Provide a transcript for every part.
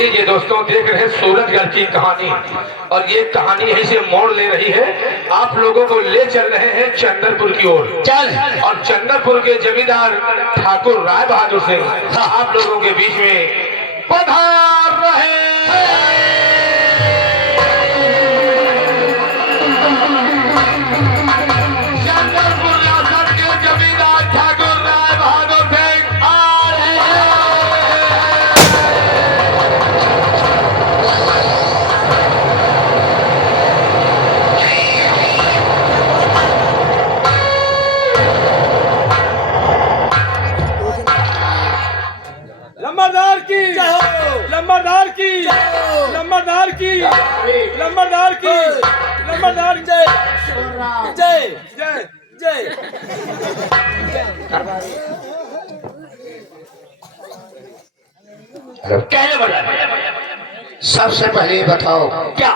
लीजिए दोस्तों, देख रहे हैं सूरजगढ़ की कहानी, और ये कहानी है से मोड़ ले रही है। आप लोगों को ले चल रहे हैं चंदरपुर की ओर। चल। और चंदरपुर के जमींदार ठाकुर राय बहादुर सिंह आप लोगों के बीच में पधार रहे। चंदरपुर रियासत के जमींदार ठाकुर राय बहादुर सिंह आ रहे हैं। लंबरदार की लंबरदार की लंबरदार की लंबरदार की लंबरदार जय जय जय जय। कहने वाला सबसे पहले ये बताओ क्या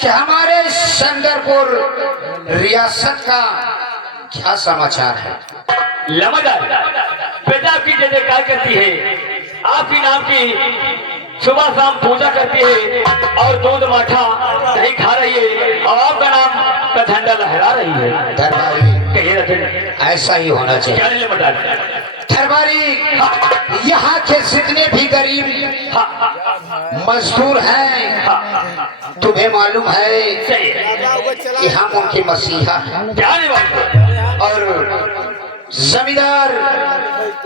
क्या हमारे चंदरपुर रियासत का क्या समाचार है? लमदार पिता की जय जयकार करती है, आपकी नाम की सुबह शाम पूजा करती है और दूध माठा दही खा रही है और आपका नाम का झंडा लहरा रही है। दरबारी कहिए रतन, ऐसा ही होना चाहिए। क्या नहीं लमदार? दरबारी यहाँ के जितने भी गरीब मजदूर हैं तुम्हें मालूम है सही है, कि हम उनके मसीहा हैं। क्या नहीं बात? और जमींदार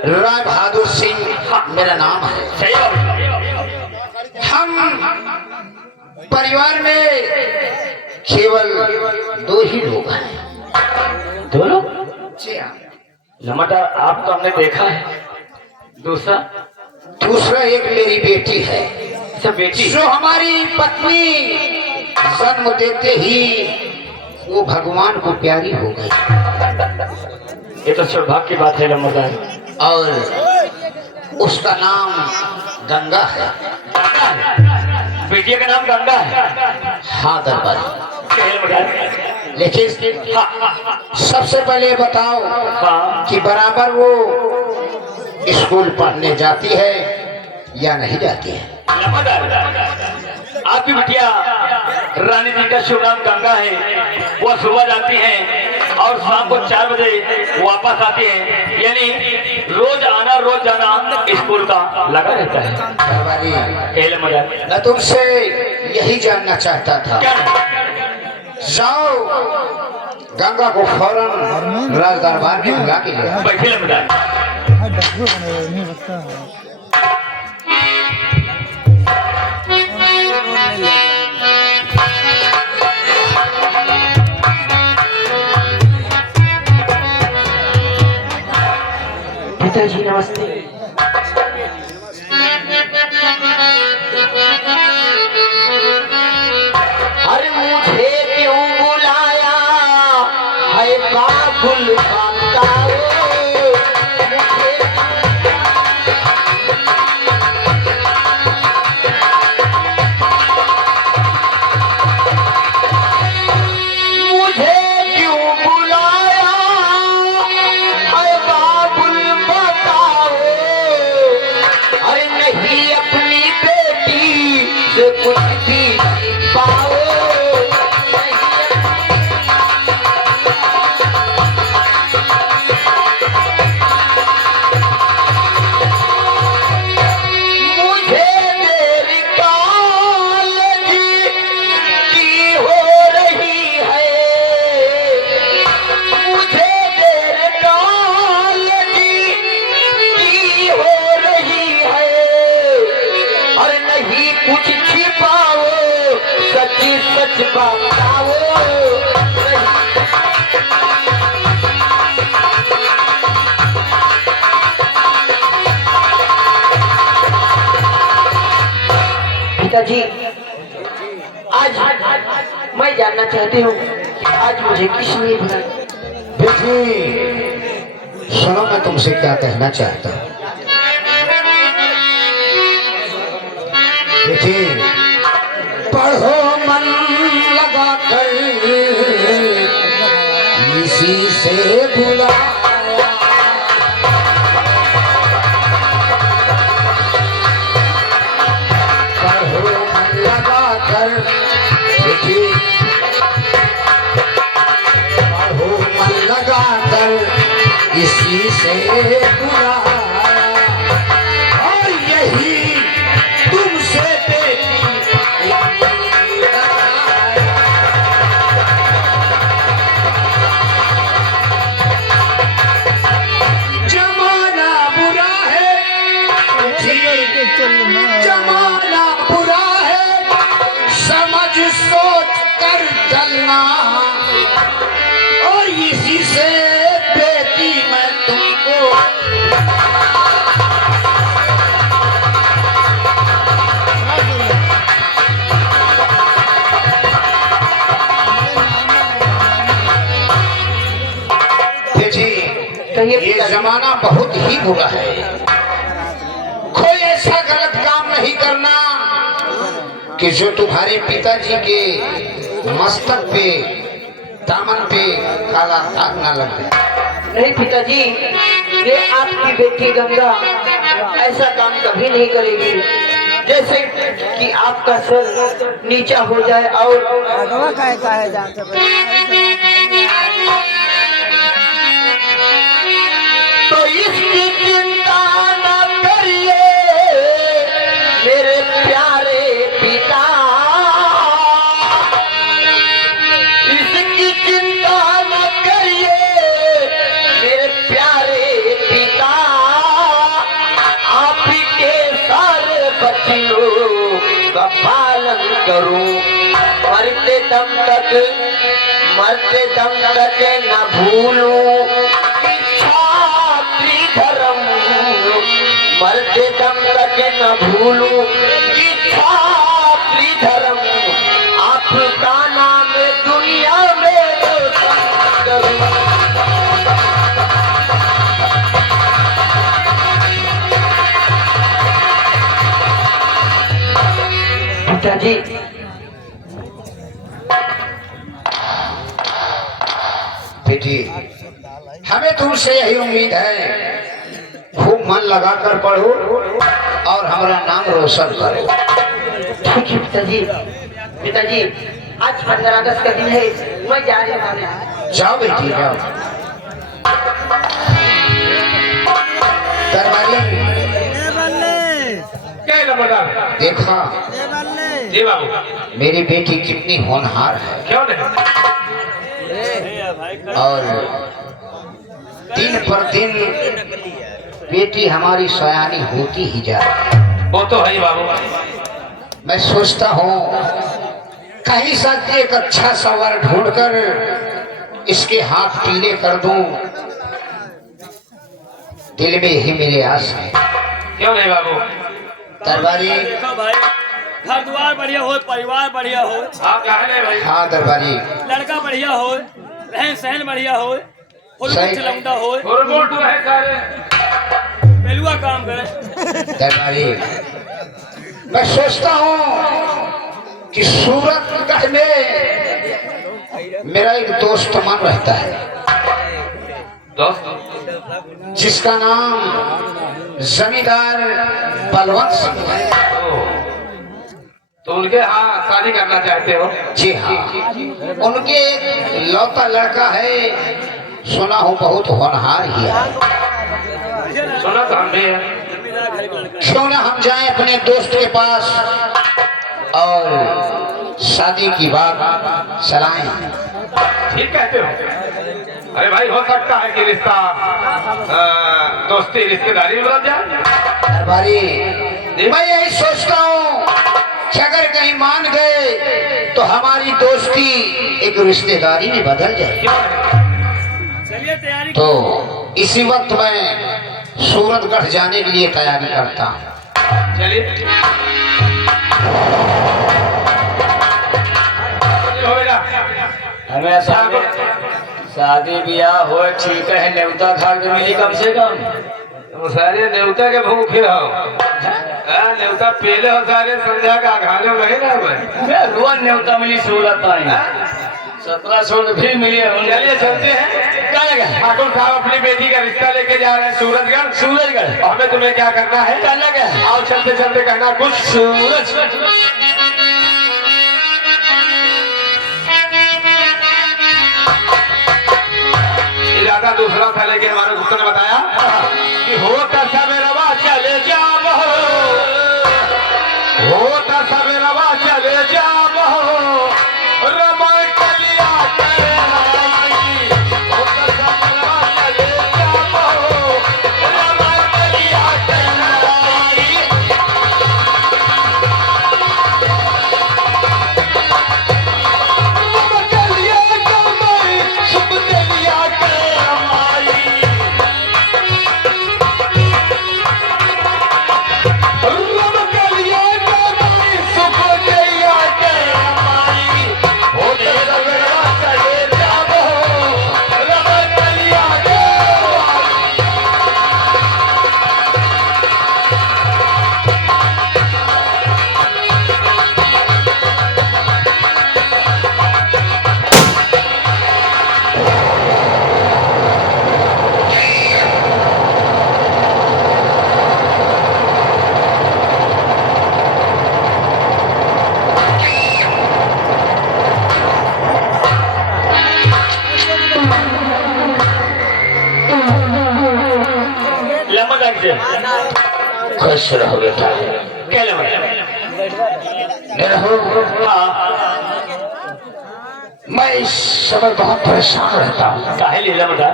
राय बहादुर सिंह मेरा नाम है। सही बात। हम परिवार में केवल 2 ही लोग हैं। दो लोग? जी हाँ। लमदार आपको हमने देखा है, दूसरा एक मेरी बेटी है, सब बेटी जो हमारी पत्नी जन्म देते ही वो भगवान को प्यारी हो गई। ये तो सौभाग्य की बात है लमदार। और उसका नाम गंगा है। बेटिया का नाम गंगा है। हाँ दरबारी, कहिए लमदार। लेकिन सबसे पहले बताओ हाँ। कि बराबर वो स्कूल पढ़ने जाती है या नहीं जाती है? लमदार आपकी बिटिया रानी जी का शुभ नाम गंगा है, वह सुबह जाती हैं और शाम को 4 बजे वापस आती हैं, यानी रोज आना रोज जाना स्कूल का लगा रहता है। दरबारी, कहिए लमदार। मैं तुमसे यही जानना चाहता था। क्या? जाओ गंगा को फौरन राज दरबार में बुला के ले आओ। बैठिए लमदार। पिताजी नमस्ते। अरे मुझे क्यों बुलाया है बाबुल बताओ, मुझे क्यों बुलाया है बाबुल बताओ। अरे नहीं अपनी बेटी से कुछ भी पाओ। मुझे देरी कॉलेज की हो रही है, मुझे देरी कॉलेज की हो रही है। और नहीं कुछ छिपाओ, सच सच बताओ। पिताजी आज मैं जानना चाहती हूँ आज मुझे किस लिए बुलाया? बेटी सुनो, मैं तुमसे क्या कहना चाहता हूँ। बेटी पढ़ो मन लगा कर, इसी से बुलाया। पढ़ो मन लगा कर, देखिए पढ़ो मन लगा कर, इसी से बुरा और यही तुमसे बेटी जमाना बुरा है, जमाना बुरा है, समझ सोच कर चलना और इसी से बेटी मैं तुमको ये जमाना बहुत ही बुरा है। कोई ऐसा गलत काम नहीं करना कि जो तुम्हारे पिताजी के मस्तक पे दामन पे काला दाग ना लग जाए। नहीं पिताजी, ये आपकी बेटी गंगा ऐसा काम कभी नहीं करेगी जैसे कि आपका सर नीचा हो जाए और तो इसकी चिंता न करिए मेरे प्यारे पिता, इसकी चिंता न करिए मेरे प्यारे पिता, आप ही के सारे बच्चों का पालन करूं, मरते दम तक न भूलूं धर्म, मरते दम तक न भूलूं इच्छा धर्म, आपका नाम दुनिया में रोशन करूं। पिताजी, बेटी हमें तुमसे यही उम्मीद है, खूब मन लगाकर पढ़ो और हमारा नाम रोशन करो। ठीक है पिताजी। पिताजी, आज 15 अगस्त का दिन है, मैं जा रही हूँ। जाओ बेटी जाओ। दरबारी क्या है नंबरदार? देखा जी बाबू, मेरी बेटी कितनी होनहार है क्यों नहीं? और दिन पर दिन बेटी हमारी सयानी होती ही जा रही है। वो तो है ही बाबू। मैं सोचता हूँ कहीं सा एक अच्छा सा वर ढूंढकर इसके हाथ पीले कर दूं, दिल में ही मेरे आस है। क्यों नहीं बाबू? दरबारी देखो भाई, घर द्वार बढ़िया हो, परिवार बढ़िया हो, आप कहा नहीं भाई? हाँ दरबारी लड़का बढ़िया हो, रहन सहन बढ़िया हो, सही। चलौंदा हो, और वोट तो है सारे। पेलुआ काम करे। दरबारी मैं सोचता हूँ कि सूरतगढ़ में मेरा एक दोस्त मन रहता है, दोस्त जिसका नाम जमींदार बलवंत सिंह है। तो उनके यहाँ शादी करना चाहते हो? जी हाँ, उनके एक लौता लड़का है, सुना हूँ बहुत होनहार ही है। सुना तो हम भी है। क्यों ना हम जाएं अपने दोस्त के पास और शादी की बात चलाएं। ठीक कहते हो। अरे भाई, हो सकता है कि रिश्ता दोस्ती रिश्तेदारी में बदल जाए। दरबारी मैं यही सोचता हूँ कि अगर कहीं मान गए तो हमारी दोस्ती एक रिश्तेदारी में बदल जाए। चलिए तैयारी। तो इसी वक्त मैं सूरतगढ़ जाने के लिए तैयारी करता हूँ। चलिए हमें शादी ब्याह हो ठीक है, न्योता घर के मिली कम से कम। सारे न्योता के भूख ही रहो। न्योता पहले हो सारे संध्या का खाने लगे ना भाई। रोज न्योता मिली सूरत आई, 1700 फिर मिले होंगे। चलिए चलते हैं। क्या लगा? ठाकुर साहब अपनी बेटी का रिश्ता लेके जा रहे हैं सूरजगढ़। सूरजगढ़ और हमें तुम्हें क्या करना है? करना क्या है? आओ चलते चलते कहना कुछ। सूरज इरादा दूसरा था, लेकिन हमारे गुप्ता ने बताया कि होता सवेरवा चले जाओ, होता सवेरवा चले जाओ, रमण कलिया करे राई। होता सवेरवा चले जाओ, रमण कलिया करे राई। रमण कलिया कमाई, शुभ कलिया करे राई। खुश रहो बेटा। क्या लगा? मैं इस समय बहुत परेशान रहता हूँ। काहे लीला बता?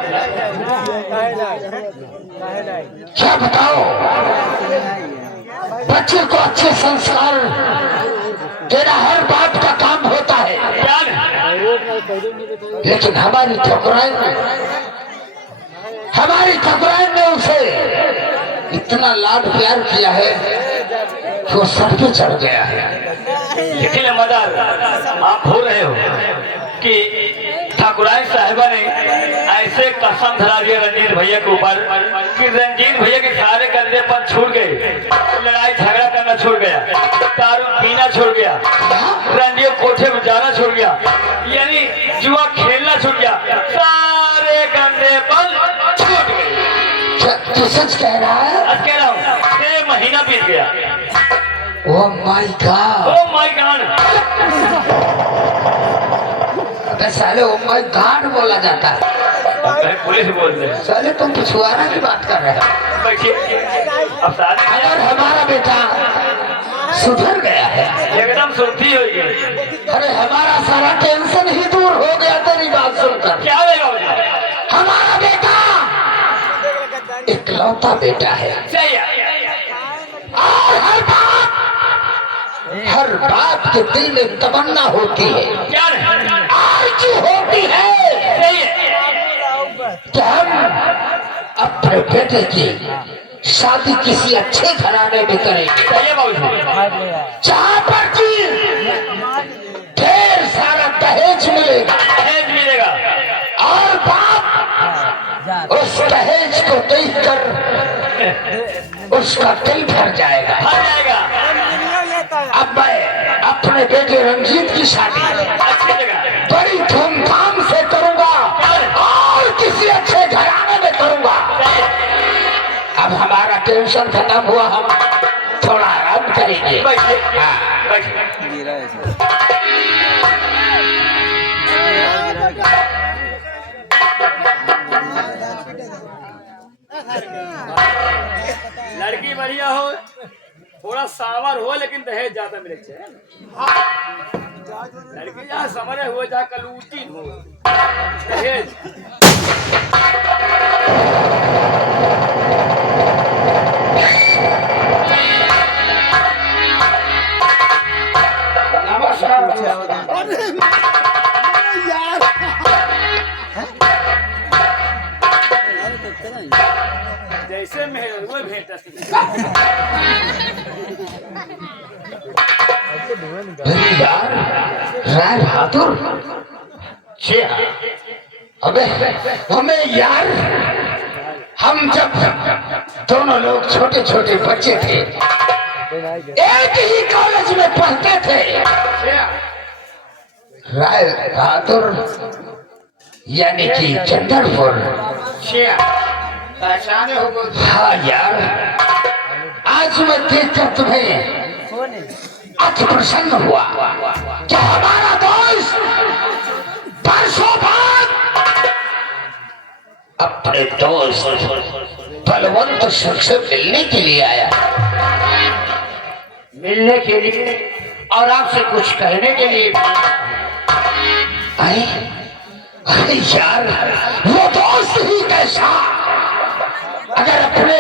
क्या बताओ, बच्चे को अच्छे संस्कार देना हर बाप का काम होता है, क्या है? लेकिन हमारी ठकुराइन ने उसे इतना लाड प्यार किया है कि वो सबके चढ़ गया है। लेकिन मदार आप भूल रहे हो कि ठाकुराइन साहिबा ने ऐसे कसम धरा दिया रंजीत भैया के ऊपर कि रंजीत भैया के सारे कंधे पर छूट गए, लड़ाई झगड़ा करना छोड़ गया, दारू पीना छोड़ गया, रंजीत कोठे में जाना छोड़ गया, यानी जुआ खेलना छूट गया, सारे कंधे पर छूट गए। तू सच कह रहा है? आज कह रहा हूँ, 6 महीना बीत गया। Oh my God! Oh my God! अबे साले ओह माय गॉड बोला जाता है। पुलिस बोलते हैं। साले तुम पिछुआरा की बात कर रहे हो। बैठिए, अब शादी अगर हमारा बेटा सुधर गया है, एकदम सुर्खी हो गई। अरे हमारा सारा टेंशन ही दूर हो गया तेरी बात सुनकर। क्या होगा मुझे? हमारा बेटा इकलौता बेटा है, सही है। और हर बाप के दिल में तमन्ना होती है, क्या है? आरज़ू होती है सही है। कि हम अपने बेटे की शादी किसी अच्छे घराने में करेंगे, सही है बाबूजी। जहाँ पर कि ढेर सारा दहेज मिलेगा दहेज मिलेगा। और बाप उस दहेज को देखकर उसका दिल भर जाएगा। आ जाएगा। अब मैं अपने बेटे रंजीत की शादी अच्छी जगह। बड़ी धूमधाम से करूंगा और किसी अच्छे घराने में करूंगा। सही है। अब हमारा टेंशन खत्म हुआ, हम थोड़ा आराम करेंगे। बैठिए, हाँ। बैठिए। लड़की बढ़िया हो, थोड़ा सावर हो, लेकिन दहेज ज्यादा मिले चाहिए। लड़की जहाँ समरे हुए, जहाँ कलूटी हो, दहेज। जैसे मेहर हुए भेंट यार राय बहादुर, अबे हमें यार, हम जब दोनों लोग छोटे छोटे बच्चे थे, एक ही कॉलेज में पढ़ते थे, राय बहादुर यानी कि चंद्रपुर। पहचाने हो बोल। हाँ यार, आज मैं देखकर तुम्हें अति प्रसन्न हुआ कि हमारा दोस्त परसों बाद अपने दोस्त बलवंत सिंह से मिलने के लिए आया। मिलने के लिए और आपसे कुछ कहने के लिए। अरे अरे यार, वो दोस्त ही कैसा अगर अपने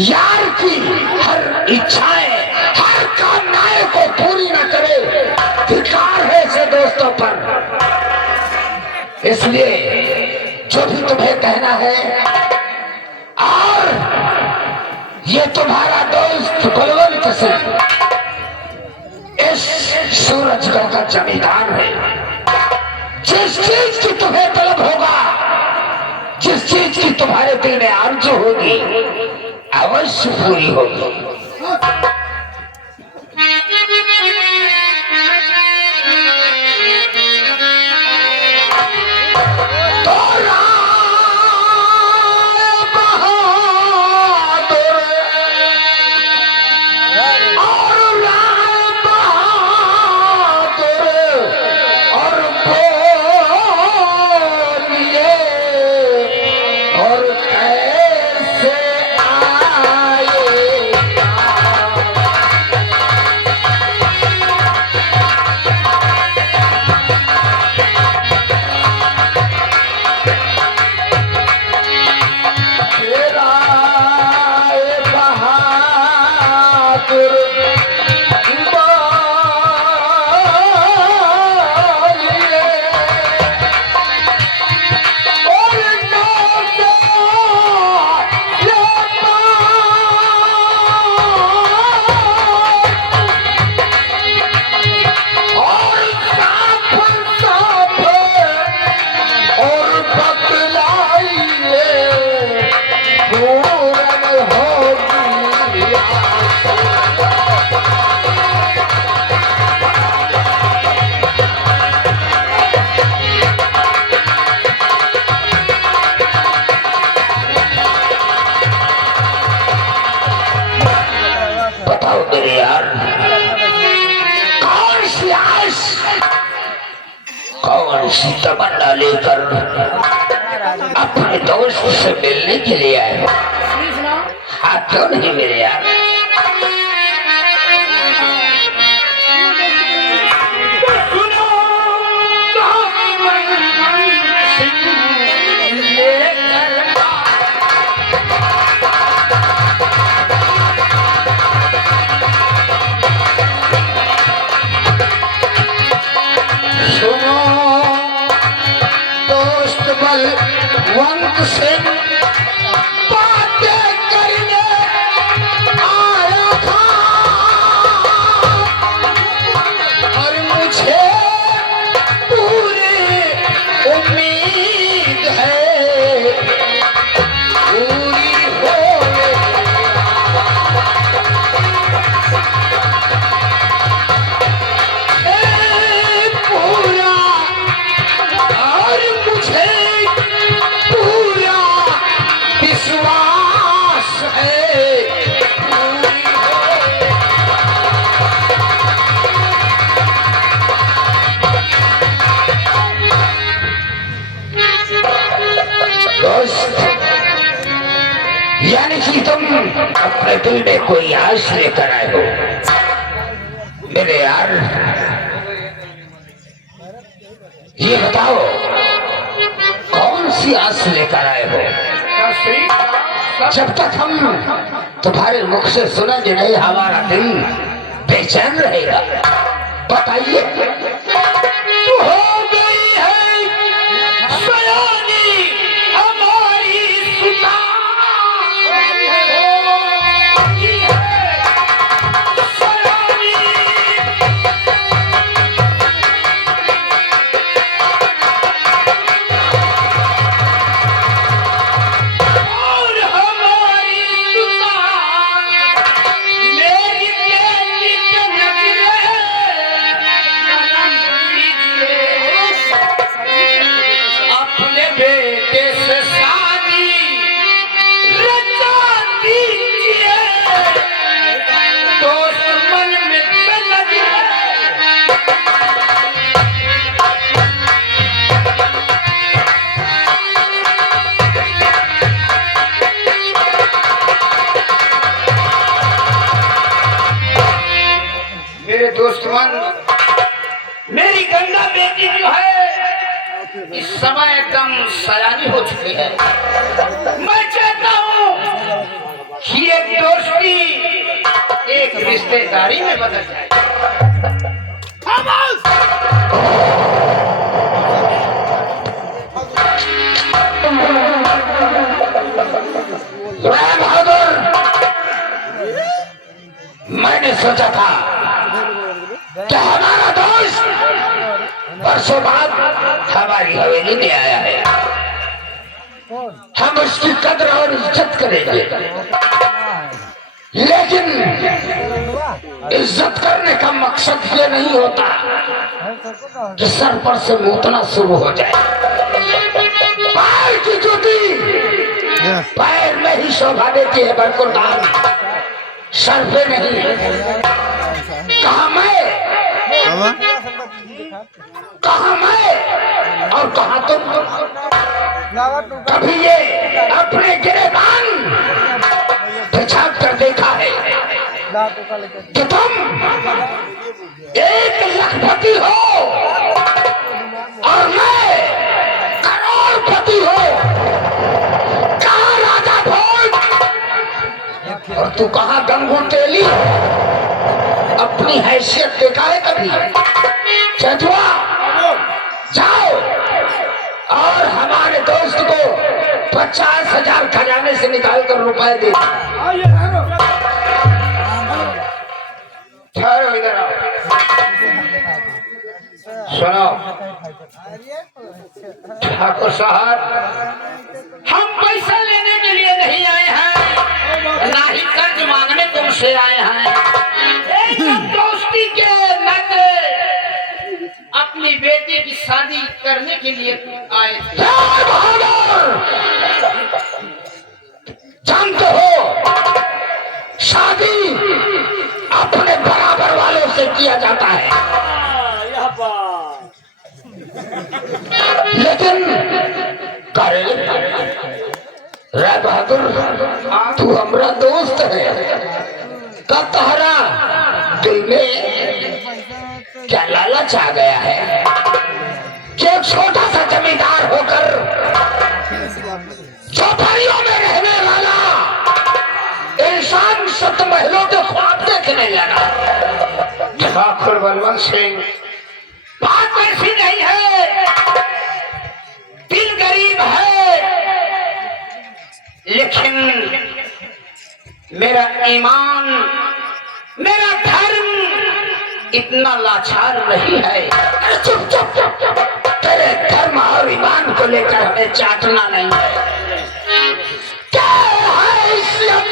यार की हर इच्छाएं, हर कामनाएं को पूरी न करे, धिक्कार है ऐसे दोस्तों पर। इसलिए जो भी तुम्हें कहना है, और ये तुम्हारा दोस्त बलवंत सिंह इस सूरजगढ़ का जमींदार है। जिस चीज की तुम्हें तलब होगा, जिस चीज की तुम्हारे दिल में आरज़ू होगी, अवश्य पूरी होगी। तो सी तमन्ना लेकर अपने दोस्त से मिलने के लिए आए हो? हाँ क्यों नहीं मेरे यार। बलवंत सिंह बातें करने आया था और मुझे पूरी उम्मीद है पूरी होने। पूरा और मुझे विश्वास है पूरी दोस्त, यानी कि तुम अपने दिल में कोई आश लेकर आए हो मेरे यार। ये बताओ कौन सी आस लेकर आए हो? जब तक हम तुम्हारे मुख से सुनेंगे नहीं हमारा दिल बेचैन रहेगा। बताइए। हो गई है सयानी हमारी सुता, दोस्तवन, मेरी गंगा बेटी जो है इस समय एकदम सयानी हो चुकी है। मैं चाहता हूँ कि एक दोस्ती एक रिश्तेदारी में बदल जाए। बहादुर, मैंने सोचा था कि हमारा दोस्त वर्षों बाद हमारी हवेली में आया है, हम उसकी कद्र और इज्जत करेंगे। लेकिन इज्जत करने का मकसद ये नहीं होता कि सर पर से मूतना शुरू हो जाए। पैर की जूती पैर में ही शोभा देती है बरकुरदार, सर पे नहीं। कहा मैं और कहा तुम? कभी ये अपने गिरेबान झाँक कर देखा है कि तुम 1 लखपति हो और मैं करोड़पति हो? कहाँ राजा भोज और तू कहाँ गंगू तेली? अपनी हैसियत देखा है कभी? चचुआ, जाओ और हमारे दोस्त को 50,000 खजाने से निकाल कर रुपए दे। ठहरो, इधर आओ। सुनो ठाकुर साहब, हम पैसा लेने के लिए नहीं आए हैं, ना ही कर्ज मांगने तुमसे आए हैं। एकदम दोस्ती के नाते अपनी बेटी की शादी करने के लिए आए थे। जानते हो, शादी अपने बराबर वालों से किया जाता है, लेकिन करे राय बहादुर, तू हमारा दोस्त है, का तहरा दिल में क्या लालच आ गया है कि एक छोटा सा जमींदार होकर चौपाइयों में रहने वाला इंसान 7 महलों के ख्वाब देखने लगा? ठाकुर बलवंत सिंह, बात ऐसी नहीं है, दिल गरीब है, लेकिन मेरा ईमान, मेरा धर्म इतना लाचार नहीं है। चुप चुप चुप, तेरे धर्म और ईमान को लेकर हमें चाटना नहीं है। क्या हैसियत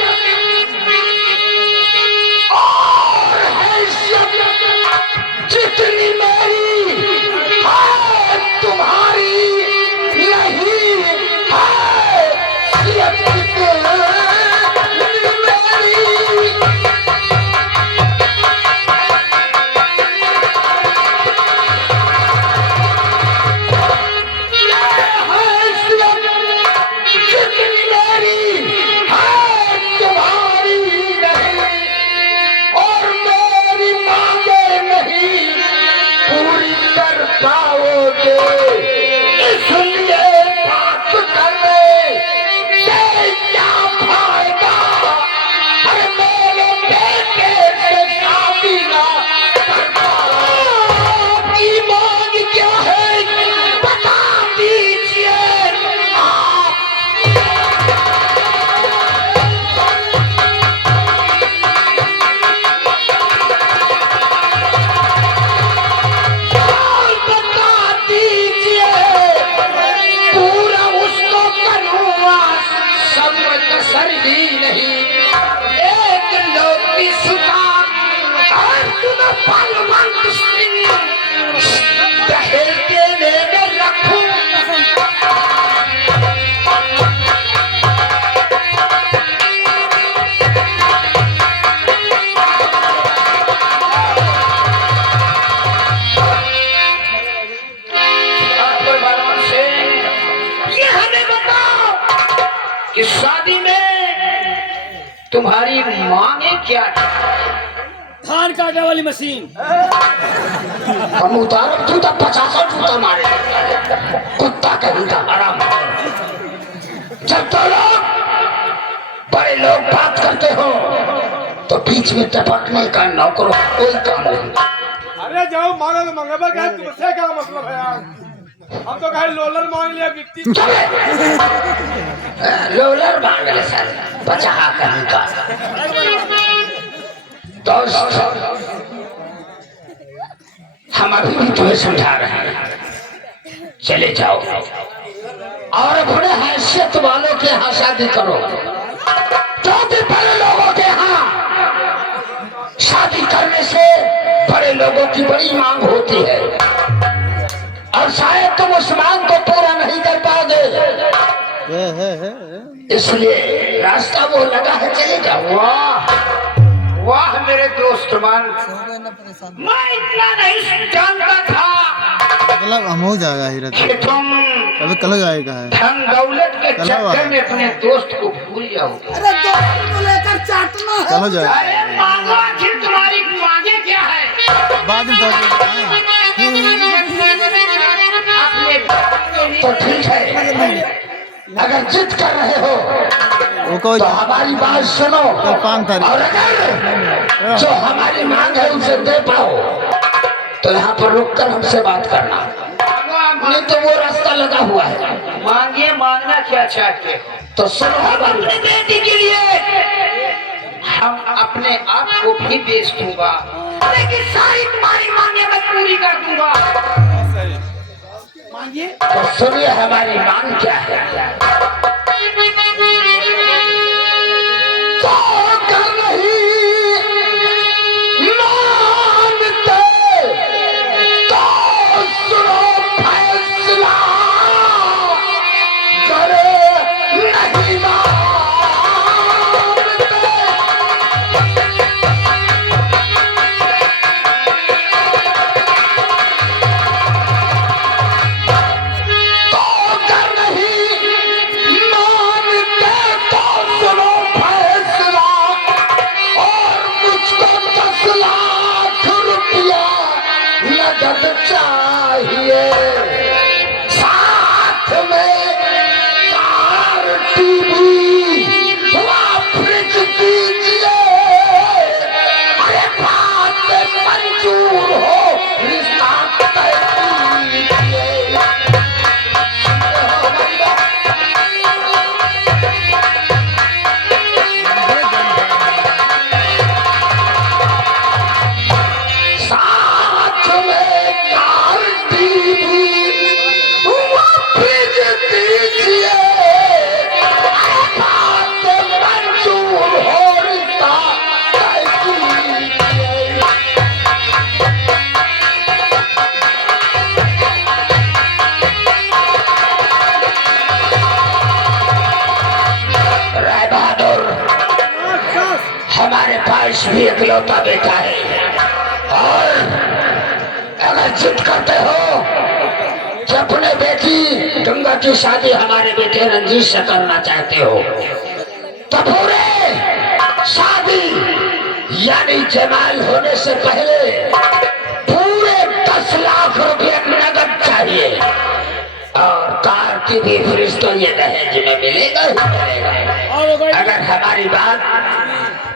और हैसियत जितनी मेरी है तुम्हारी नहीं है। कि शादी में तुम्हारी मांगे क्या थी? धान काटने वाली मशीन। हम उतार तू तो 50 जूता मारे कुत्ता कहीं का हराम। जब तो लोग बड़े लोग बात करते हो तो बीच में टपकने का नौकरों कोई काम नहीं। अरे जाओ मांगो तो मंगेबा क्या, तुमसे क्या मतलब है यार? हम तो कहे लोलर मांग लिया गिट्टी। लोलर मांग ले सर बचा कहीं का। दोस्त हम अभी भी तुम्हें समझा रहे हैं, चले जाओ और अपने हैसियत वालों के यहाँ शादी करो। तो भी बड़े लोगों के यहाँ शादी करने से बड़े लोगों की बड़ी मांग होती है और शायद तुम उस मांग को पूरा नहीं कर पाओगे, इसलिए रास्ता वो लगा है, चले जाओ। वाह वाह मेरे दोस्तमान, मैं इतना नहीं जानता था मतलब हम हो जाएगा हीरा कि तुम अभी कल जाएगा है। धन दौलत के चक्कर में अपने दोस्त को भूल जाओगे। चलो जाएगा अरे मांगो, आखिर तुम्हारी मांगे क्या है? बाद में तो ठीक है, अगर जिद कर रहे हो वो कोई तो हमारी बात सुनो, कल 5 तारीख और अगर जो हमारी मांग है उसे दे पाओ तो यहाँ पर रुककर हमसे बात करना, नहीं तो वो रास्ता लगा हुआ है। मांगिए, मांगना क्या चाहते हो? तो सुनो, अपनी बेटी के लिए हम अपने आप को भी बेच दूंगा, लेकिन सारी तुम्हारी मांगे मैं पूरी कर दूंगा। मांगिए। तो सुनिए हमारी मांग क्या है। तो कर नहीं मानते तो सुनो फैसला, करे नहीं मानते। चाहिए साथ में कार टीवी फ्रिज दीजिए, अरे बात मंजूर हो रिश्ता तय कीजिए। हमारे पास भी इकलौता बेटा है और अगर जिद करते हो कि अपने बेटी गंगा की शादी हमारे बेटे रंजीत से करना चाहते हो तो पूरे शादी यानी जमाल होने से पहले पूरे 10 लाख रुपए नगद चाहिए और कार की भी फ्रिज तो ये दहेज में मिलेगा ही मिलेगा। अगर हमारी बात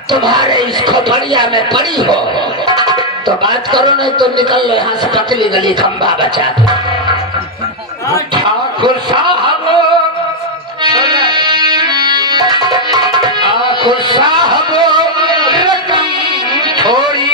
तुम्हारे इस खोपड़िया में पड़ी हो तो बात करो, नहीं तो निकल लो यहाँ से, पतली गली खंभा बचा दो। ठाकुर साहब, ठाकुर साहब रकम थोड़ी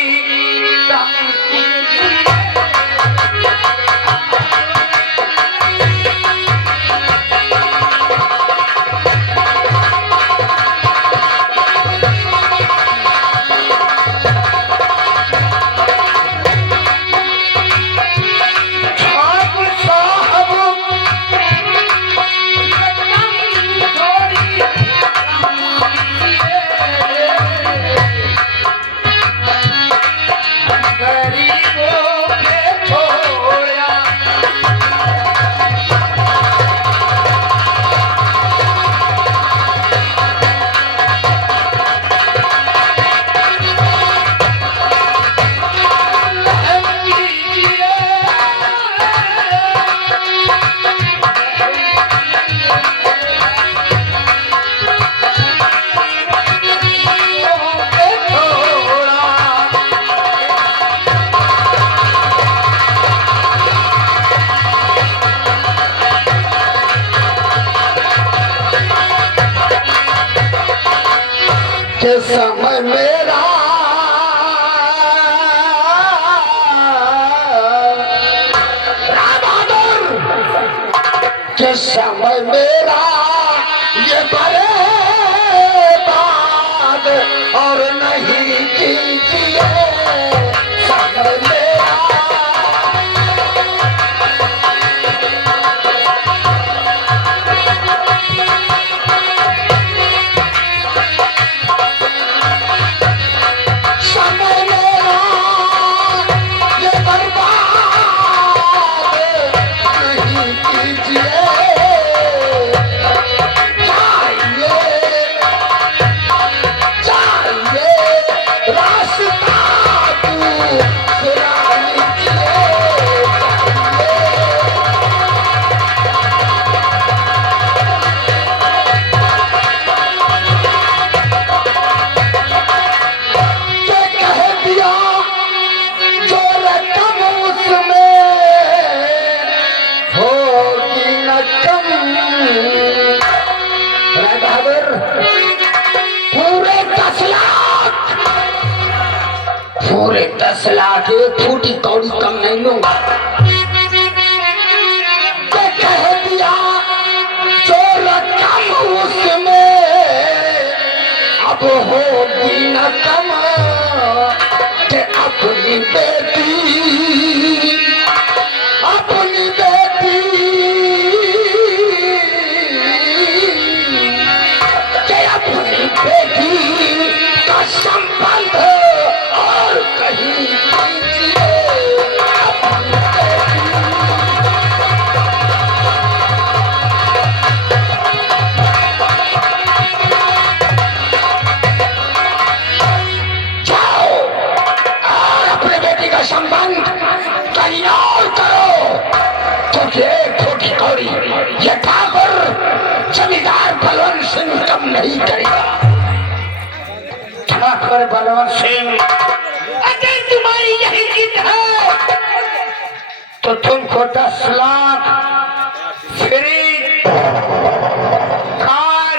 के समय मेरा राम बहादुर के समय मेरा ये बर्बाद और नहीं कीजिए समय मेरा। समय मेरा ये बर्बाद नहीं कीजिए। चाहिए रास्ता तू खुला लीजिए। के कह दिया जो रकम उसमें होगी न कम। राय बहादुर पूरे 10 लाख एक फूटी कौड़ी कम नहीं लूंगा। तो कह दिया जो रकम उसमें अब होगी न कम कि अपनी बेटी के अपनी बेटी का संबंध और कहीं कीजिए। अपनी बेटी जाओ और अपनी बेटी का संबंध कहीं और करो, क्योंकि एक फूटी कौड़ी ये ठाकुर जमींदार बलवंत सिंह कम नहीं करेगा। ठाकुर बलवंत सिंह अगर तुम्हारी यही जिद है तो तुमको 10 लाख फ्रिज, कार,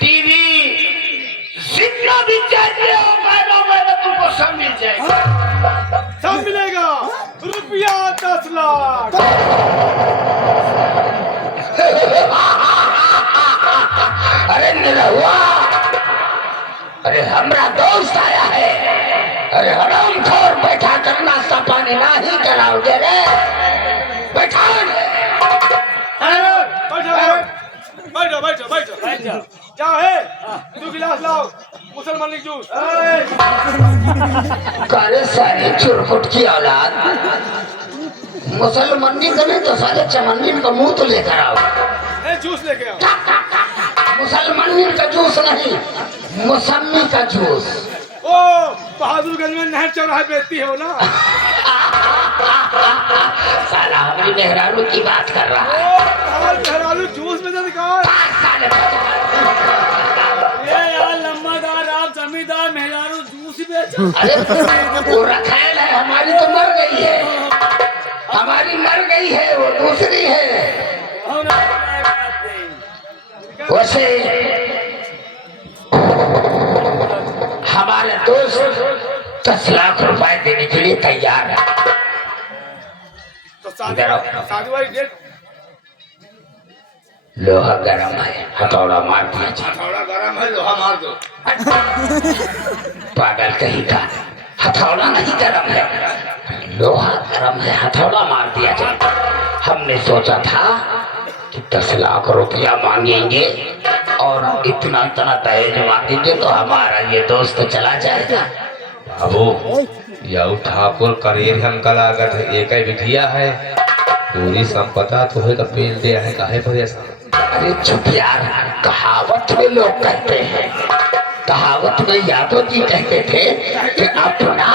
टीवी जितना भी चाहिए हो महीना तुमको सब मिल जाएगा। सब मिलेगा। रुपया 10 लाख। अरे निरहुआ, अरे हमरा दोस्त आया है। अरे हरामखोर बैठा कर नाश्ता पानी नहीं कराओगे रे? बैठा बैठो बैठो बैठो बैठो। क्या है? 2 गिलास लाओ मुसलमान लीग जूस। करे सारे चुरकुट की औलाद, मुसलमानी का नहीं तो सारे चमन्नी का मुंह तो लेकर आओ। जूस लेके आओ। मुसलमानी का जूस नहीं, मौसमी का जूस। ओ बहादुरगंज में नहर चौराहे बेचती हो ना। साला हमारी मेहरारू की बात कर रहा है। मेहरारू जूस में निकाल। ये यार लंबादार आप जमींदार मेहरारू जूस ही बेच। अरे वो रखेल है, हमारी तो मर गई है। हमारी मर गई है, वो दूसरी है। वैसे हमारे दोस्त 10 लाख रुपए देने के लिए तैयार है। तो शादी वाली डेट। लोहा गरम है, हथौड़ा मार दिया। हथौड़ा गरम है, लोहा मार दो। पागल कहीं का, हथौड़ा नहीं गरम है, लोहा गरम है, हथौड़ा मार दिया जाए। हमने सोचा था कि 10 लाख रुपया मांगेंगे और इतना दहेज मांगेंगे तो हमारा ये दोस्त चला जाएगा। बाबू यू ठाकुर करेर हमका लागत है, एक ही बिटिया है, पूरी संपदा तो है तो पेल दिया है, काहे परेशान? अरे चुप यार, कहावत में लोग कहते हैं, कहावत में यादव जी कहते थे कि अपना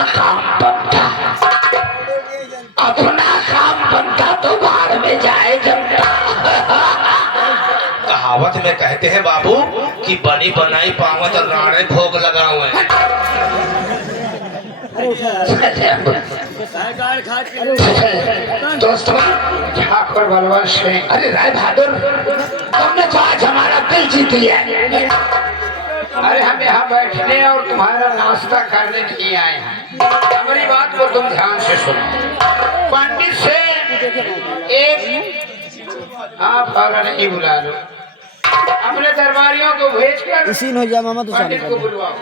काम बनता तो बाहर में जाए जनता। कहावत में कहते हैं बाबू कि बनी बनाई पावत और राणे भोग लगाओ। दोस्तों ठाकुर बलवंत सिंह, अरे राय बहादुर, तुमने तो आज हमारा दिल जीत लिया। अरे हम यहाँ बैठने और तुम्हारा नाश्ता करने नहीं आए हैं। हमारी बात को तुम ध्यान से सुनो। पंडित से एक आप अगर नहीं बुला लो, अपने दरबारियों को भेजकर इसी हो जा मामा तो पंडित को बुलवाओ।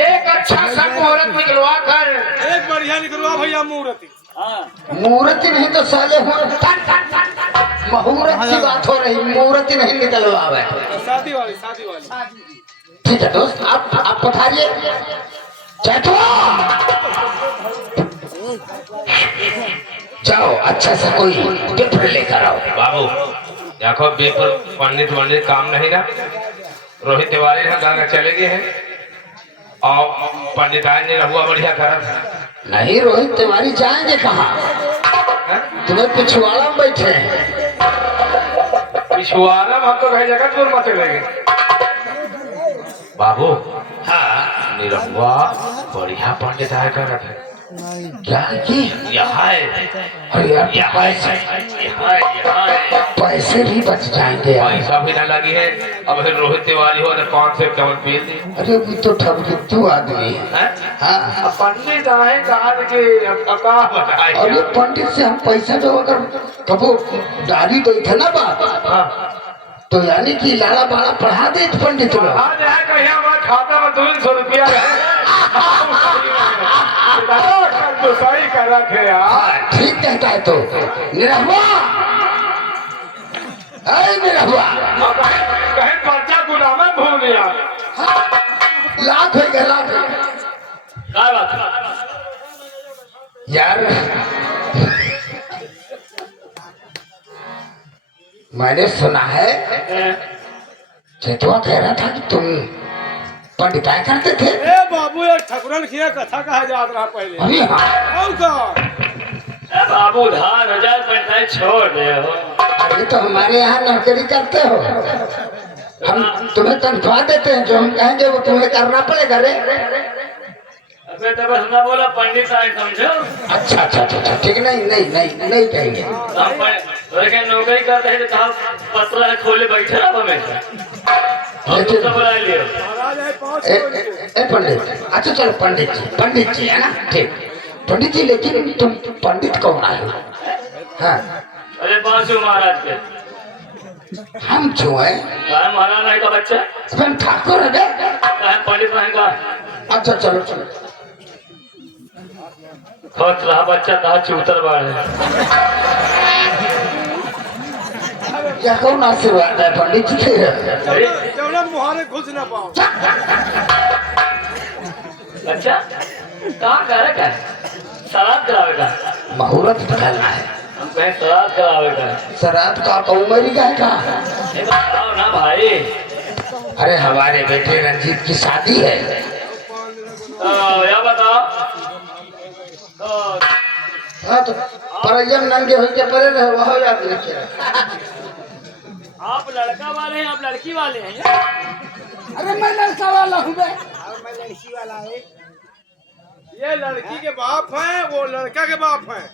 एक अच्छा सा मुहूर्त निकलवा कर, एक बढ़िया निकलवा भैया मुहूर्त। मुहूर्त नहीं तो साले मुहूर्त की बात हो रही, मुहूर्त नहीं निकलवा। शादी वाली शादी वाली। ठीक है दोस्त, आप पधारिए। जाओ अच्छा सा कोई गिफ्ट लेकर आओ। बाबू देखो बिल्कुल पंडित वंडित काम नहीं ना। रोहित तिवारी ने गाना चले गए हैं और पंडित आए ने रहुआ बढ़िया कर। नहीं रोहित तिवारी जाएंगे कहाँ? तुम्हें पिछवाड़ा में बैठे हैं। पिछुआरा हम तो कहीं जगतपुर में चले गए। बाबू हाँ निरहुआ बढ़िया पंडित आया कर रखे। क्या की? यहाँ है, अरे यार यहाँ है। पैसे भी बच जाएंगे यार। पैसा भी ना लगी है। अब फिर रोहित तिवारी हो तो 5 से कमल पी दी। अरे वो तो ठगू आदमी है। हैं? हाँ अब पंडित आए कहा कि अब कहा बताए और ये क्या? पंडित से हम पैसा जो अगर कबो डाली तो थे ना बात, हाँ। तो यानी कि लाड़ा बाड़ा पढ़ा दे पंडित लोग। हाँ जो है कहीं हमारे खाता में 200 रुपया है। तो सही कर रखे यार। हाँ, ठीक कहता है तो निरहुआ, अरे निरहुआ अब कहीं पर्चा गुदाम भूल गया। लाख हो गया लाख। क्या बात है? यार मैंने सुना है चेतवा कह रहा था कि तुम पंडिताई करते थे। ए बाबू ये ठकुरन खिया कथा कहा जात रहा पहले। अभी हाँ, और का ए बाबू धान 1000 छोड़ दे हो। अरे तो हमारे यहाँ नौकरी करते हो, हम तुम्हें तनख्वाह देते हैं, जो हम कहेंगे वो तुम्हें करना पड़ेगा रे। अबे तो बस ना बोला पंडित आए समझो। अच्छा अच्छा अच्छा अच्छा, ठीक, नहीं नहीं नहीं नहीं कहेंगे। लेकिन नौकरी करते हैं तो कहा पत्र खोले बैठे ना हमेशा। लेकिन तो बुला लियो। महाराज है 5 ए पंडित, अच्छा चलो पंडित जी है ना, ठीक पंडित जी। लेकिन तुम पंडित कौन आए हो? हाँ अरे बासु महाराज के हम जो है महाराज नहीं का बच्चा हम ठाकुर है। पंडित नहीं का। अच्छा चलो चलो, खोच रहा बच्चा कहा चूतर बाढ़ है। यह कौन आशीर्वाद है पंडित जी के? अरे जब मुहारे घुस ना पाओ। बच्चा कहाँ कर रहा है? श्राद्ध करावे का। मुहूर्त निकालना है। हम कहीं श्राद्ध करावे का। श्राद्ध का उम्र का है का? ये बताओ ना भाई। अरे हमारे बेटे रंजीत की शादी है। या बताओ हाँ तो परजम नंगे हो के परे रहे वह याद रखे। आप लड़का वाले हैं, आप लड़की वाले हैं। अरे मैं लड़का वाला हूँ बे। ये लड़की के बाप हैं, वो लड़का के बाप हैं।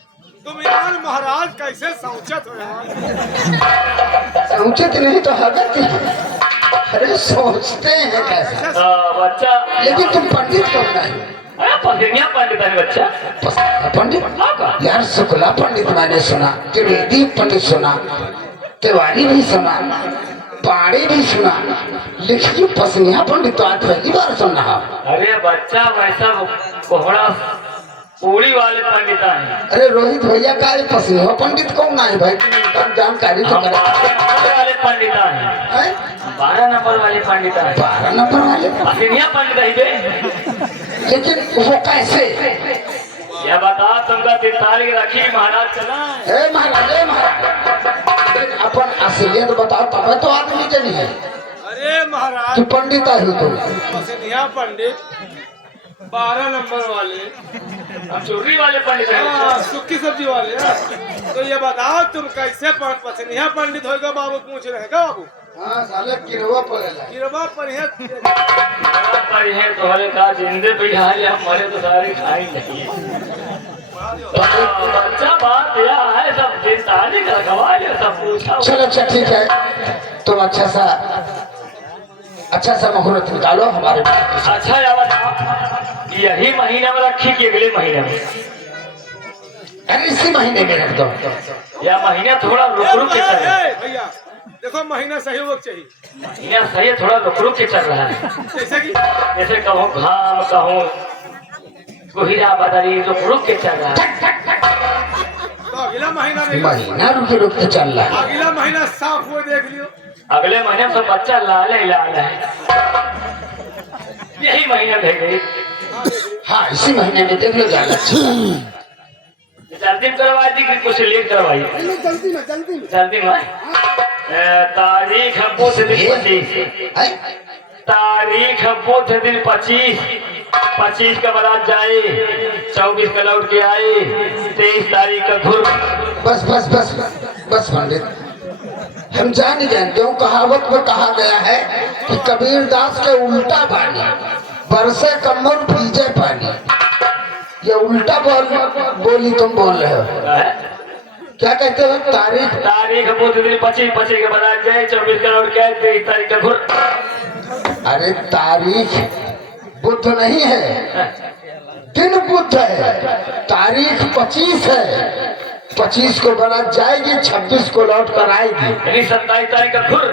तुम यार महाराज कैसे सौचत हो यार। उचित नहीं तो हगत ही। अरे सोचते हैं कैसे? बच्चा लेकिन तुम पंडित कौन है? अरे पसनिया पंडित है बच्चा। पंडित यार शुक्ला पंडित मैंने सुना, त्रिवेदी पंडित सुना, तिवारी भी सुना, पाड़ी भी सुना, लेकिन पसनिया पंडित तो आज पहली बार सुना। अरे बच्चा वैसा कोहड़ा पूरी वाले पंडित हैं। अरे रोहित भैया का पसनिया पंडित कौन है भाई? तुम जानकारी तो हम करा। 12 नंबर वाले पंडित हैं। 12 नंबर वाले पंडित हैं। 12 नंबर वाले, पसनिया पंडित है बे। लेकिन वो कैसे? यह बता तुमका 3 तारीख रखी महाराज चला है। ए महाराज अपन असलियत बताओ तब तो आदमी जनी है। अरे महाराज तू पंडित है तुम? पसनिया पंडित 12 नंबर वाले, हम चोरी वाले पंडित हैं। हाँ, सुक्की सब्जी वाले हैं। तो ये बताओ तुम कैसे पसनिया पंडित होगा? बाबू पूछ रहे हैं बाबू। हाँ साले किरवा पड़ेला। गिरवा पर है। पर ये तुम्हारे कहा जिंदे बिठा लिया, हमारे तो सारे खाई नहीं। बच्चा बात यह है सब 3 तारीख रखवा लिया, सब पूछा। चलो अच्छा ठीक है, तुम अच्छा सा अच्छा सा मुहूर्त निकालो हमारे बेटे के अच्छा या बता यही महीने में रखी कि अगले महीने में साथ। अरे इसी महीने में रख दो। या महीना थोड़ा रुक रुक के चल रहा है भैया देखो महीना सही होना चाहिए। महीना सही है थोड़ा रुक रुक के चल रहा है जैसे कि जैसे कहो घाम कहो कोहिरा बदरी रुक रुक के चल रहा है तो अगला महीना नहीं, महीना रुक के चल रहा है। अगला महीना साफ हुए देख लियो। अगले महीने में सब बच्चा लाल ही लाल है यही महीना रह गई हाँ इसी महीने में देख लो ज्यादा अच्छा। जल्दी में करवाई थी कि कुछ लेट करवाई जल्दी में तारीख है बुध दिन 25 है? तारीख है बुध दिन 25 का बारात जाए 24 का लौट के आए 23 तारीख का घुर बस बस बस बस पंडित हम जान जानते हो कहावत में कहा गया है कि कबीर दास के उल्टा पानी बरसे कमर भीजे पानी। ये उल्टा बोली तुम बोल रहे हो। क्या कहते हो? तारीख बुध दिन 25 के बारात जाए 24 का लौट के आए 23 तारीख का घुर। अरे तारीख बुध नहीं है दिन बुध है। तारीख 25 है 25 को बारात जाएगी 26 को लौट कर आएगी। यानी 27 तारीख का घुर।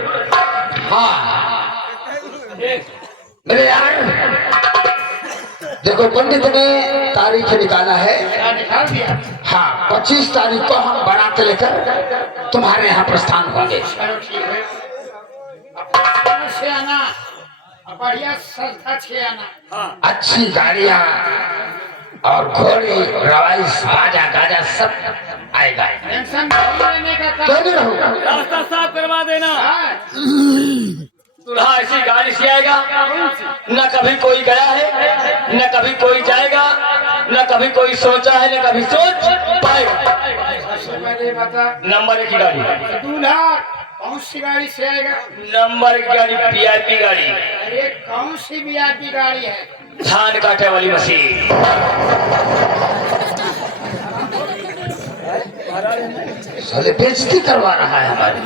हाँ मेरे यार देखो पंडित ने तारीख निकाला है। हाँ 25 तारीख को हम बारात लेकर तुम्हारे यहाँ प्रस्थान होंगे। अच्छी गाड़ियाँ और घोड़ी रवाइस बाजा गाजा सब आएगा। क्यों नहीं रहूंगा? रास्ता साफ करवा देना। दूल्हा ऐसी गाड़ी से आएगा न कभी कोई गया है न कभी कोई जाएगा न कभी कोई सोचा है न कभी सोच पाएगा। नंबर 1 की गाड़ी दूल्हा कौन सी गाड़ी से आएगा? नंबर 1 गाड़ी VIP गाड़ी। अरे कौन सी VIP गाड़ी है? धान काटे वाली मशीन। साले बेइज्जती करवा रहा है हमारी।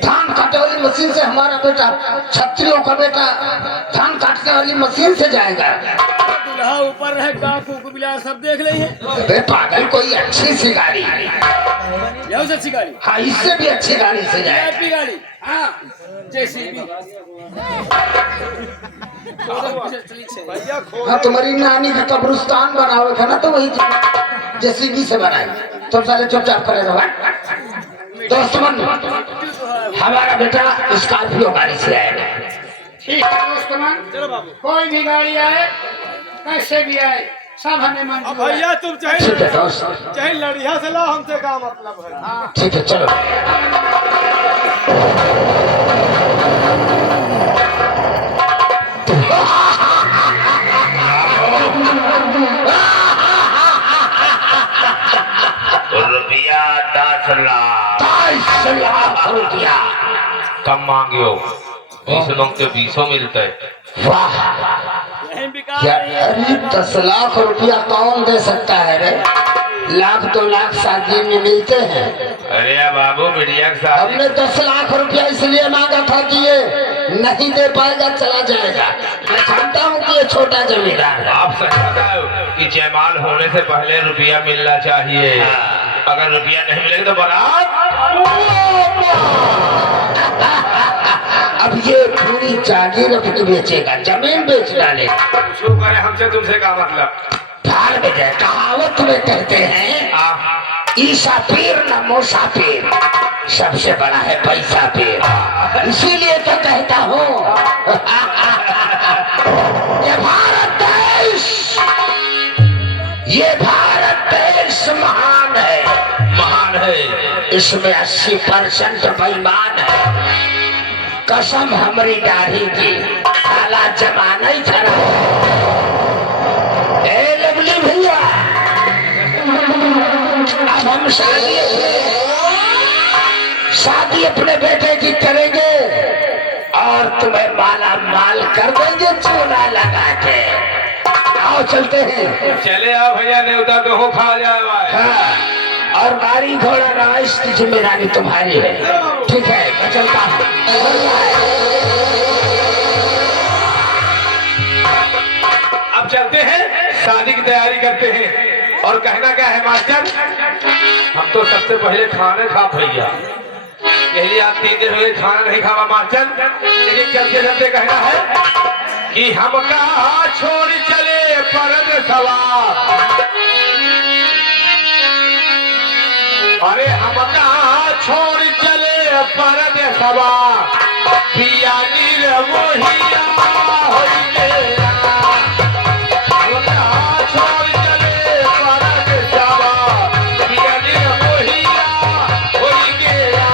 धान काटने वाली मशीन से हमारा बेटा छत्रियों का बेटा धान काटने वाली मशीन से जाएगा। दूल्हा ऊपर रहे गाँव को बिला सब देख ले हैं। अबे पागल कोई अच्छी सी गाड़ी यही से अच्छी गाड़ी। हाँ इससे भी अच्छी गाड़ी से जाए। VIP गाड़ी। हाँ JCB। भैया खो हाँ तुम्हारी नानी का कब्रिस्तान बनावे था ना तो वही JCB से बनाई। तुम साले चुपचाप खड़े रहो। दोस्त मन हमारा बेटा स्कॉर्पियो गाड़ी से आएगा। ठीक है दोस्तमान, चलो बाबू। कोई भी गाड़ी आए कैसे भी आए सब हमें अब मंजूर है। भैया तुम ठीक है दोस्त चाहे लड़िया से लो हमसे क्या मतलब है। ठीक है चलो। रुपया 10 लाख 22 लाख रुपया। कम मांगियो 20 मांगते 20 मिलते है। वाह यही बिका क्या रही है। अरे 10 लाख रुपया कौन दे सकता है रे? लाख 2 लाख शादी में मिलते हैं। अरे यार बाबू मीडिया के साथ हमने 10 लाख रुपया इसलिए मांगा था कि ये नहीं दे पाएगा चला जाएगा। मैं जानता हूँ कि ये छोटा जमींदार है। आप सही बताओ कि जयमाल होने से पहले रुपया मिलना चाहिए। अगर रुपया नहीं मिलेगा तो बारात अब ये पूरी जागीर अपनी बेचेगा, जमीन बेच डालेगा। शुरू करें हमसे तुमसे क्या मतलब। भाड़ में जाए कहावत में कहते हैं ईसा पीर न मूसा पीर, सबसे बड़ा है पैसा पीर। इसीलिए तो कहता हूँ ये भारत देश, ये भारत देश महान है, महान है। इसमें 80% बेईमान है। कसम हमारी दाढ़ी की साला जमाना ही खराब। ए लवली भैया अब हम शादी अपने बेटे की करेंगे और तुम्हें माला माल कर देंगे चूना लगा के। आओ चलते हैं। चले आओ भैया न्योता तो हो खा जाए। हाँ, और गाड़ी घोड़ा राइस की जिम्मेदारी तुम्हारी है। ठीक है मैं चलता हूँ। चलते हैं, शादी की तैयारी करते हैं। और कहना क्या है मास्टर, हम तो सबसे पहले खाना खा भैया, यही आज 3 दिन हुए खाना नहीं खावा मास्टर। लेकिन चलते चलते कहना है कि हम कहा छोड़ चले परद सवार, अरे हम कहा छोड़ चले परद सवार, पिया नीर मोहिया होई गया। हम कहा छोड़ चले परद सवार, पिया नीर मोहिया होई गया।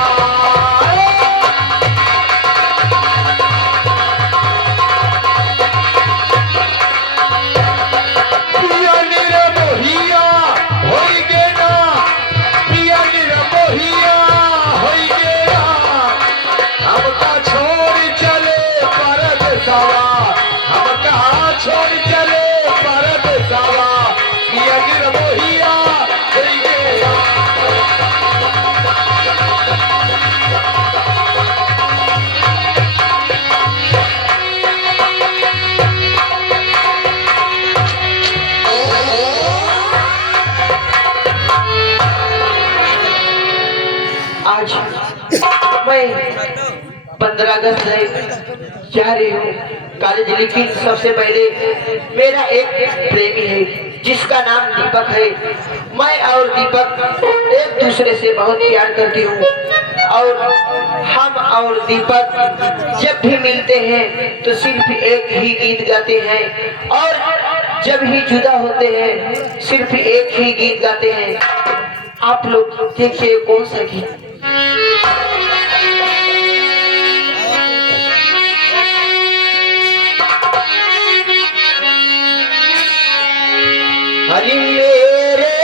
पिया नीर मोहिया होई गया, पिया नीर मोहिया होई गया। हमका छोड़ चले परद सवार, हमका छोड़ चले परद सवार, पिया नीर मोहिया होई गया। आज मैं 15 अगस्त है, जा रही हूँ कॉलेज। लेकिन सबसे पहले मेरा एक प्रेमी है जिसका नाम दीपक है। मैं और दीपक एक दूसरे से बहुत प्यार करती हूँ और हम और दीपक जब भी मिलते हैं तो सिर्फ एक ही गीत गाते हैं और जब ही जुदा होते हैं सिर्फ एक ही गीत गाते हैं। आप लोग देखिए कौन सा गीत। हरि मेरे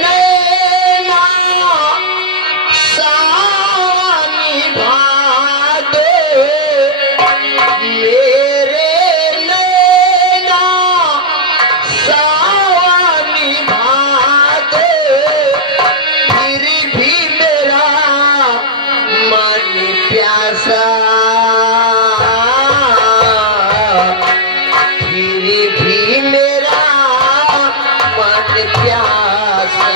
नैना सानी भादो, मेरे नैना सानी भादो, फिर भी मेरा मन प्यासा, फिर भी मेरा मन प्यासा।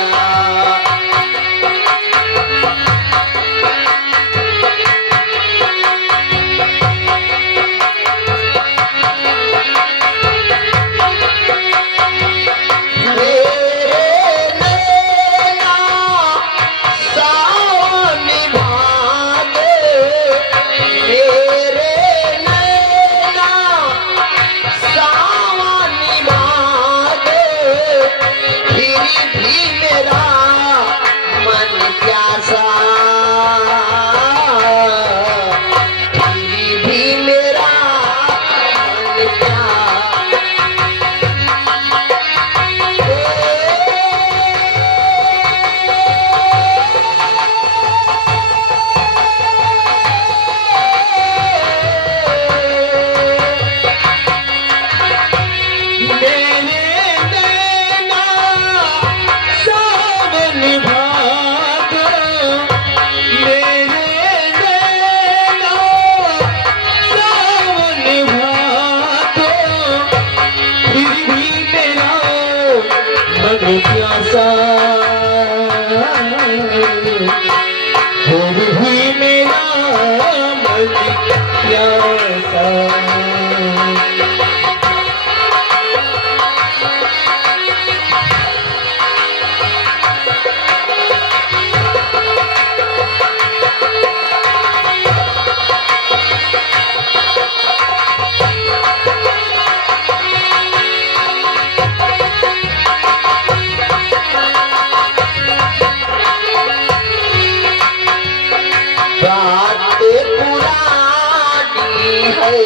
मेरे नैना सावनी भादो, मेरे नैना सावनी भादो, फिर भी मेरा मन प्यासा, फिर भी मेरा मन प्यासा। मेरे नैना सावन भादो, मेरे नैना सावन भादो, फिर भी मेरा मन प्यासा, फिर भी मेरा मन प्यासा। बातें पुरानी है